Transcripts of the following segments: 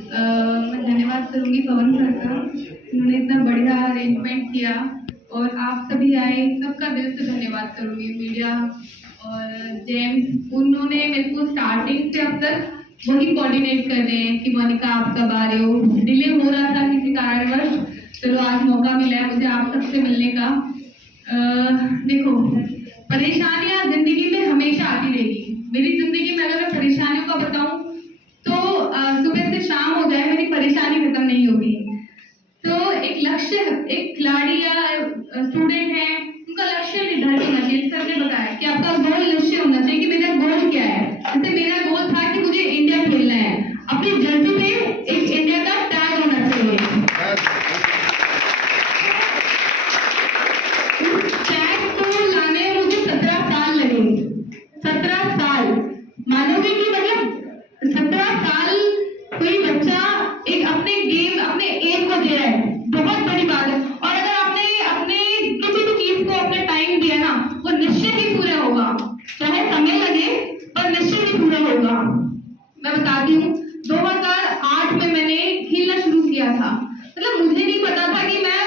मैं धन्यवाद करूंगी पवन सर का, उन्होंने इतना बढ़िया अरेंजमेंट किया और आप सभी आए, सबका दिल से धन्यवाद करूंगी। मीडिया और जेम्स, उन्होंने मेरे को स्टार्टिंग से अब तक वही कोऑर्डिनेट कर रहे हैं कि मोनिका आप कब आ रहे हो। डिले हो रहा था किसी कारणवश, चलो आज मौका मिला है मुझे आप सबसे मिलने का। देखो, परेशानियां जिंदगी में हमेशा आती रहेगी। मेरी जिंदगी में अगर मैं परेशानियों का बताऊं तो सुबह से शाम हो जाए मेरी परेशानी खत्म नहीं होगी। तो एक लक्ष्य, एक खिलाड़ी या स्टूडेंट है, उनका लक्ष्य निर्धारित होना चाहिए। सर ने बताया कि आपका गोल लक्ष्य होना चाहिए कि मेरा गोल क्या है। जैसे मेरा गोल था कि मुझे इंडिया खेलना है, अपनी जर्सी पे एक इंडिया का टैग होना चाहिए। टैग को लाने में मुझे 17 साल लगे। 17 साल, मानोगे कि मतलब 17 साल कोई बच्चा एक अपने गेम, अपने एम को दे रहा है, बहुत बड़ी बात है। और अगर आपने अपने किसी भी चीज को अपने टाइम दिया ना, वो निश्चित ही पूरा होगा, चाहे समय लगे पर निश्चित ही पूरा होगा। मैं बताती हूँ, 2008 में मैंने खेलना शुरू किया था। मतलब मुझे नहीं पता था कि मैं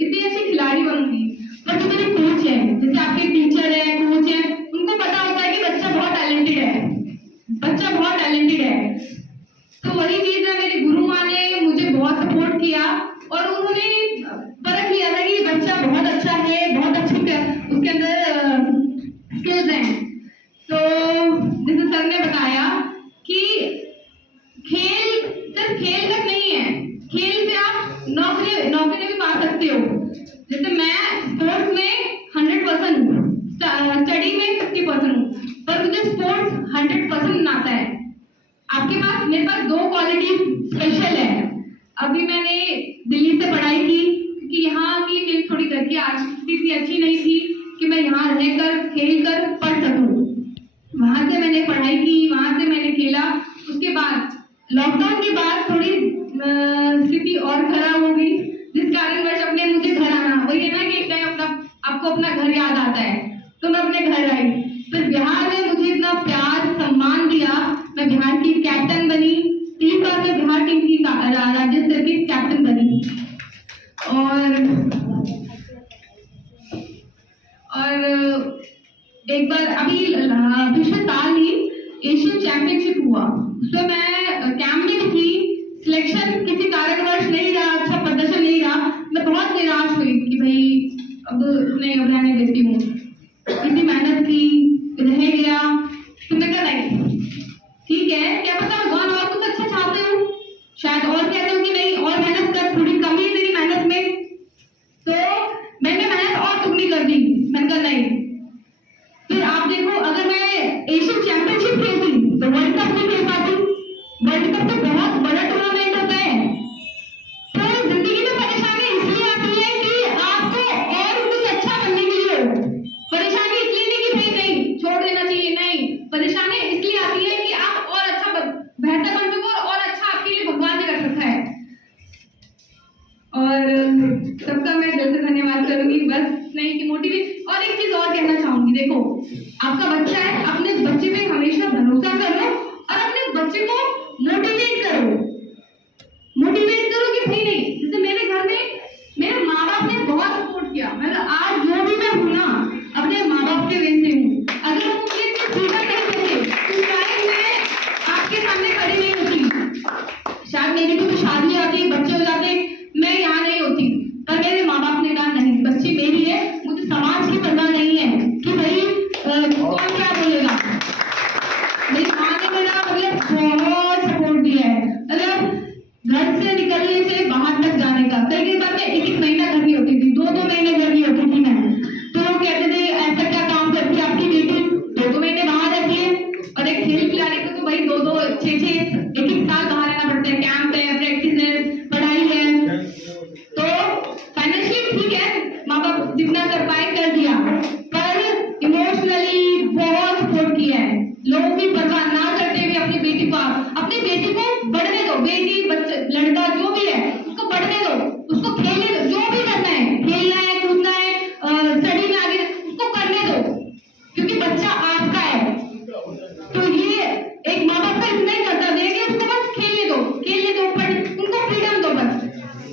इतनी अच्छी खिलाड़ी बनूंगी, पर जो मेरे कोच हैं, जैसे आपके टीचर है, कोच है, उनको पता होता है कि बच्चा बहुत टैलेंटेड है, बच्चा बहुत टैलेंटेड है। तो वही चीज है, मेरे गुरु माँ ने मुझे बहुत सपोर्ट किया और उन्होंने परख लिया था कि बच्चा बहुत अच्छा है, बहुत अच्छी उसके अंदर स्किल्स हैं। तो जैसे सर ने बताया कि खेल सिर्फ खेल तक नहीं है, खेल से आप नौकरी भी पा सकते हो। जैसे मैं स्पोर्ट्स में 100%, स्टडी में 50% हूँ, पर मुझे स्पोर्ट्स 100% आता है। आपके पास, मेरे पास 2 क्वालिटी स्पेशल है। अभी मैंने दिल्ली से पढ़ाई की क्योंकि यहाँ की मेरी थोड़ी घर की आर्थिक स्थिति अच्छी नहीं थी कि मैं यहाँ रहकर खेल कर पढ़ सकूँ। वहां से मैंने पढ़ाई की, वहां से मैंने खेला। उसके बाद लॉकडाउन के बाद थोड़ी स्थिति और खराब हो गई, जिस कारणवश अपने मुझे घर आना, वही है ना कि एक टाइम आपको अपना घर याद आता है, तो मैं अपने घर आई। फिर बिहार ने मुझे इतना प्यार सम्मान दिया, मैं बिहार की कैप्टन बनी, 3 बार मैं बिहार टीम की राज्य स्तर की कैप्टन बनी। और एक बार अभी पिछले साल ही एशियन चैंपियनशिप हुआ, उसमें मैं कैंप में थी, सिलेक्शन किसी कारणवश नहीं रहा, अच्छा प्रदर्शन नहीं रहा। मैं बहुत निराश हुई कि भाई अब नहीं, अब रहने देती हूँ। इतनी मेहनत की, रह गया, तो मैं कहा नहीं, ठीक है, क्या पता भगवान और कुछ अच्छा चाहते हो, शायद और कहते हो कि नहीं और मेहनत कर, थोड़ी कमी है तेरी मेहनत में। तो मैंने मेहनत और दुगनी कर दी, मैंने कहा नहीं। फिर आप देखो, अगर मैं एशियन चैंपियनशिप खेलती तो वर्ल्ड कप नहीं खेल पाती। वर्ल्ड कप तो बहुत बड़ा टूर्नामेंट होता है। तो जिंदगी में परेशानी इसलिए आती है कि आपको और कुछ अच्छा बनने के लिए हो। परेशानी इसलिए नहीं कि भाई नहीं छोड़ देना चाहिए, नहीं, परेशानी इसलिए आती है कि आप और अच्छा बेहतर बन सको और अच्छा आपके लिए भगवान ने कर रखा है। और सबका मैं दिल से धन्यवाद करूंगी, बस नहीं कि मोटिवेट। और एक चीज और कहना चाहूंगी, देखो आपका बच्चा है, अपने बच्चे पे हमेशा भरोसा करो और अपने बच्चे को मोटिवेट करो कि भाई नहीं। जैसे मेरे घर में मेरे माँ बाप ने बहुत सपोर्ट किया, मतलब आज जो भी मैं हूँ ना, अपने माँ बाप के वजह से हूँ। अगर वो मुझे स्वीकार नहीं करते तो शायद मैं आपके सामने खड़ी नहीं होती, शायद मेरी भी शादी आती, बच्चे हो जाते, मैं यहाँ नहीं होती। पर मेरे माँ बाप ने कहा नहीं, बच्ची मेरी है, मुझे समाज की परवाह नहीं है कि भाई कौन क्या बोलेगा। मेरी माँ ने मेरा मतलब बहुत सपोर्ट दिया है, मतलब घर से निकलने से बाहर तक जाने का। कई बार मैं 1-1 महीना घर नहीं होती थी, 2-2 महीने घर नहीं होती थी मैं। तो वो कहते थे ऐसा क्या काम करती है आपकी बेटी, 2-2 महीने बाहर रहती है। और एक खेल खिलाड़ी को तो भाई 2-2, 6-6, 1-1 साल बाहर रहना पड़ता है, कैंप है, प्रैक्टिस है, पढ़ाई है। तो फाइनेंशियली ठीक है, माँ बाप जितना कर पाए कर दिया, पर इमोशनली बहुत सपोर्ट किया है। लोगों की परवाह ना करते हुए अपनी बेटी को बढ़ने दो, बेटी, बच्चे, लड़का जो भी है उसको बढ़ने दो, उसको चाहिए तो पढ़, उनको फ्रीडम दो बस।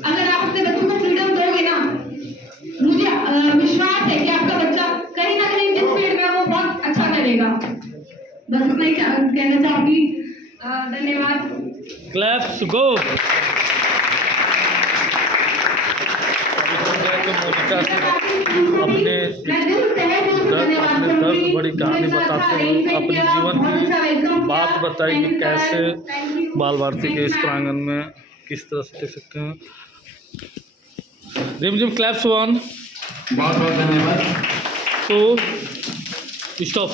अगर आप अपने बच्चों को फ्रीडम दोगे ना, मुझे विश्वास है कि आपका बच्चा कहीं ना कहीं जिस फील्ड में है, वो बहुत अच्छा करेगा। बस इतना ही कहना चाहूंगी। धन्यवाद। क्लैप्स गो। मोनिका से अपने दर्द बड़ी कहानी बताते हुए अपने जीवन की बात बताई कि कैसे बाल भारती के इस प्रांगण में किस तरह से देख सकते हैं। रिमझिम क्लैप्स 1 बहुत बहुत धन्यवाद। 2 स्टॉप।